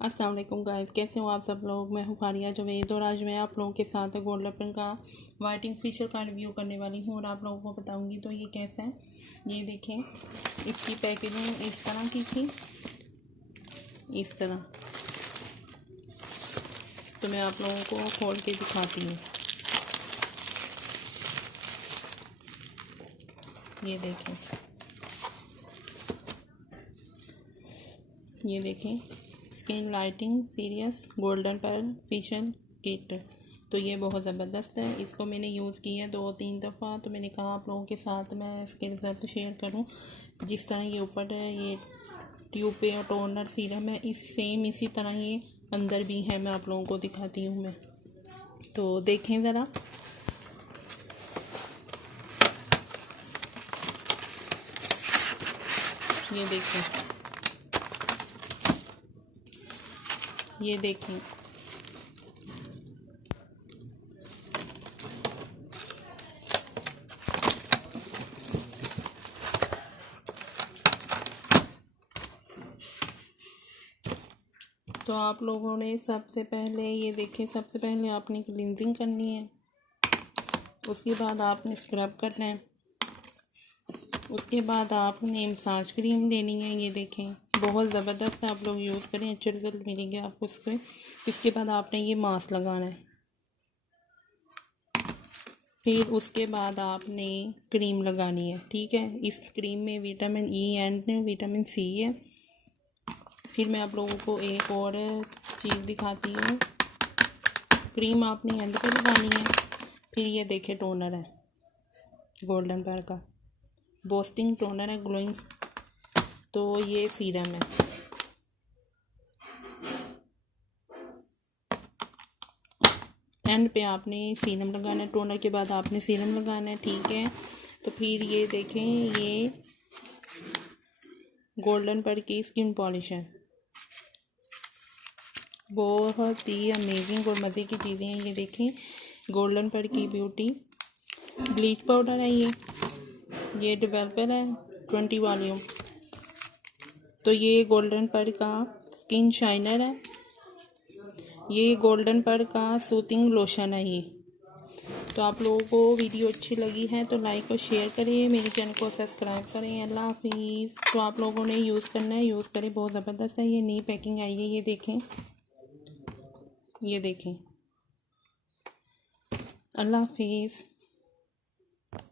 अस्सलाम वालेकुम गाइस, कैसे हो आप सब लोग। मैं हूँ फारिया जवेद और आज मैं आप लोगों के साथ गोल्ड पेन का वाइटिंग फेशियल का रिव्यू करने वाली हूँ और आप लोगों को बताऊँगी तो ये कैसा है। ये देखें, इसकी पैकेजिंग इस तरह की थी, इस तरह। तो मैं आप लोगों को खोल के दिखाती हूँ। ये देखें, ये देखें, skin lighting serious golden pen facial kit. तो ये बहुत ज़बरदस्त है। इसको मैंने यूज़ किया है 2-3 दफ़ा। तो मैंने कहा आप लोगों के साथ मैं इसके रिज़ल्ट शेयर करूं। जिस तरह ये ऊपर है, ये ट्यूब पे और टोनर सीरम है, इसी तरह ये अंदर भी है। मैं आप लोगों को दिखाती हूँ मैं। तो देखें ज़रा, ये देखें, ये देखें, तो आप लोगों ने सबसे पहले ये देखें, सबसे पहले आपने क्लींजिंग करनी है, उसके बाद आपने स्क्रब करना है, उसके बाद आपने मसाज क्रीम लेनी है। ये देखें, बहुत ज़बरदस्त है, आप लोग यूज़ करें, अच्छे रिजल्ट मिलेंगे आपको इसके। इसके बाद आपने ये मास्क लगाना है, फिर उसके बाद आपने क्रीम लगानी है। ठीक है, इस क्रीम में vitamin E and vitamin C है। फिर मैं आप लोगों को एक और चीज़ दिखाती हूँ। क्रीम आपने एंड पे लगानी है। फिर ये देखे, टोनर है गोल्डन पेन का, बूस्टिंग टोनर है, ग्लोइंग। तो ये सीरम है। एंड पे आपने सीरम लगाना है, टोनर के बाद आपने सीरम लगाना है। ठीक है, तो फिर ये देखें, ये गोल्डन पेन की स्किन पॉलिश है, बहुत ही अमेजिंग और मज़े की चीज़ें हैं। ये देखें, गोल्डन पेन की ब्यूटी ब्लीच पाउडर है, ये डेवलपर है 20 वॉल्यूम। तो ये गोल्डन पेन का स्किन शाइनर है, ये गोल्डन पेन का सूथिंग लोशन है ये। तो आप लोगों को वीडियो अच्छी लगी है तो लाइक और शेयर करें, मेरे चैनल को सब्सक्राइब करें। अल्लाह हाफिज़। तो आप लोगों ने यूज़ करना है, यूज़ करें, बहुत ज़बरदस्त है। ये नई पैकिंग आई है, ये देखें, ये देखें। अल्लाह हाफिज़।